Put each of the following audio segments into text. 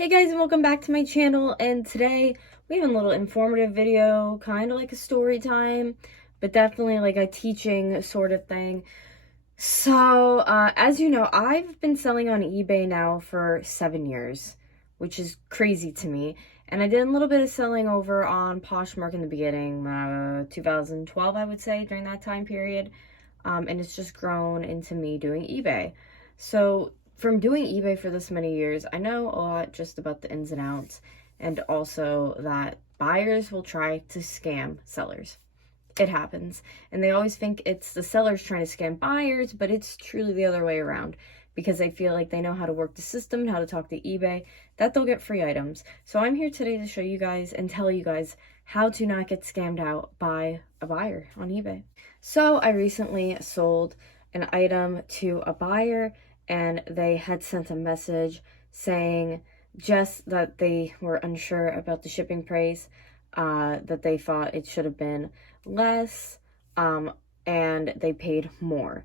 Hey guys, and welcome back to my channel. And today we have a little informative video, kind of like a story time, but definitely like a teaching sort of thing. So as you know, I've been selling on eBay now for 7 years, which is crazy to me. And I did a little bit of selling over on Poshmark in the beginning, 2012 I would say, during that time period. And it's just grown into me doing eBay. So from doing eBay for this many years, I know a lot just about the ins and outs, and also that buyers will try to scam sellers. It happens. And they always think it's the sellers trying to scam buyers, but it's truly the other way around, because they feel like they know how to work the system, how to talk to eBay, that they'll get free items. So I'm here today to show you guys and tell you guys how to not get scammed out by a buyer on eBay. So I recently sold an item to a buyer, and they had sent a message saying just that they were unsure about the shipping price, that they thought it should have been less, and they paid more,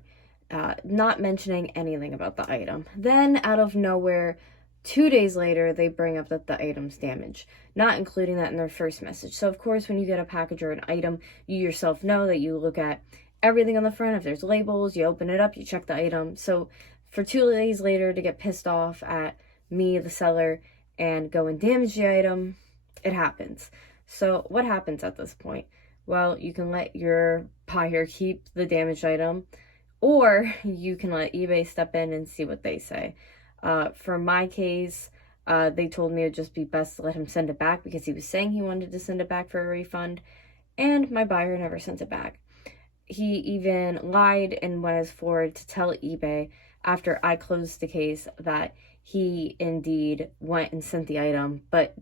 not mentioning anything about the item. Then out of nowhere, 2 days later, they bring up that the item's damaged, not including that in their first message. So of course, when you get a package or an item, you yourself know that you look at everything on the front. If there's labels, you open it up, you check the item. So for 2 days later to get pissed off at me, the seller, and go and damage the item, it happens. So what happens at this point? Well, you can let your buyer keep the damaged item, or you can let eBay step in and see what they say. For my case, they told me it would just be best to let him send it back because he was saying he wanted to send it back for a refund, and my buyer never sent it back. He even lied and went as forward to tell eBay after I closed the case that he indeed went and sent the item. But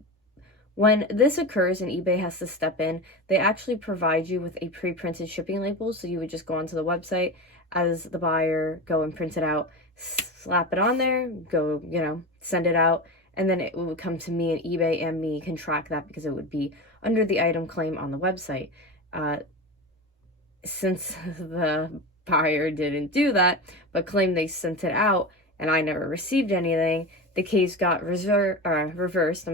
when this occurs and eBay has to step in, they actually provide you with a pre-printed shipping label. So you would just go onto the website as the buyer, go and print it out, slap it on there, go, send it out. And then it would come to me, and eBay and me can track that because it would be under the item claim on the website. Since the buyer didn't do that, but claimed they sent it out and I never received anything, the case got reversed,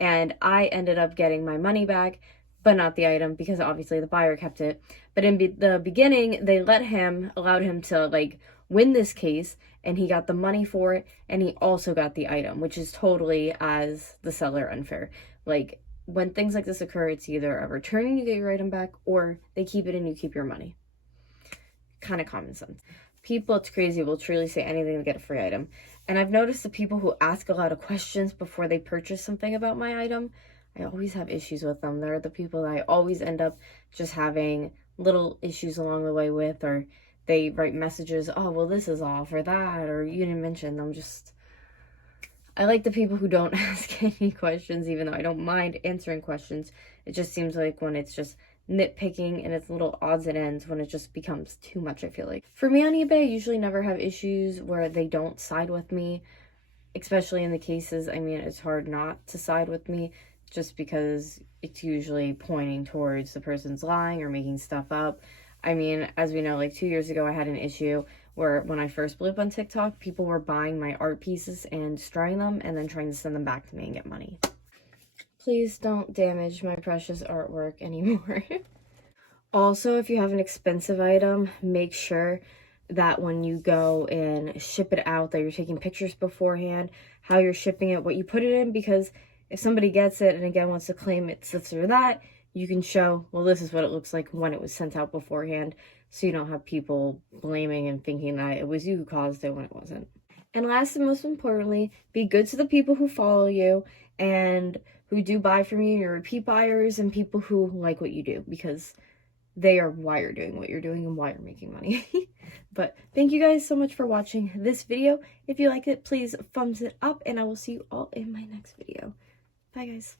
and I ended up getting my money back, but not the item, because obviously the buyer kept it. But in the beginning, they allowed him to win this case, and he got the money for it, and he also got the item, which is totally, as the seller, unfair. When things like this occur, it's either a return and you get your item back, or they keep it and you keep your money. Kind of common sense. People, it's crazy, will truly say anything to get a free item. And I've noticed the people who ask a lot of questions before they purchase something about my item, I always have issues with them. They're the people that I always end up just having little issues along the way with, or they write messages, oh, well, this is off, or that, or you didn't mention them. I like the people who don't ask any questions, even though I don't mind answering questions. It just seems like when it's just nitpicking and it's little odds and ends, when it just becomes too much, I feel like. For me on eBay, I usually never have issues where they don't side with me, especially in the cases, it's hard not to side with me, just because it's usually pointing towards the person's lying or making stuff up. As we know, 2 years ago, I had an issue where when I first blew up on TikTok, people were buying my art pieces and destroying them and then trying to send them back to me and get money. Please don't damage my precious artwork anymore. Also, if you have an expensive item, make sure that when you go and ship it out, that you're taking pictures beforehand, how you're shipping it, what you put it in, because if somebody gets it and again wants to claim it's this or that, you can show, well, this is what it looks like when it was sent out beforehand, so you don't have people blaming and thinking that it was you who caused it when it wasn't. And last and most importantly, be good to the people who follow you and who do buy from you, your repeat buyers, and people who like what you do, because they are why you're doing what you're doing and why you're making money. But thank you guys so much for watching this video. If you like it, please thumbs it up, and I will see you all in my next video. Bye, guys.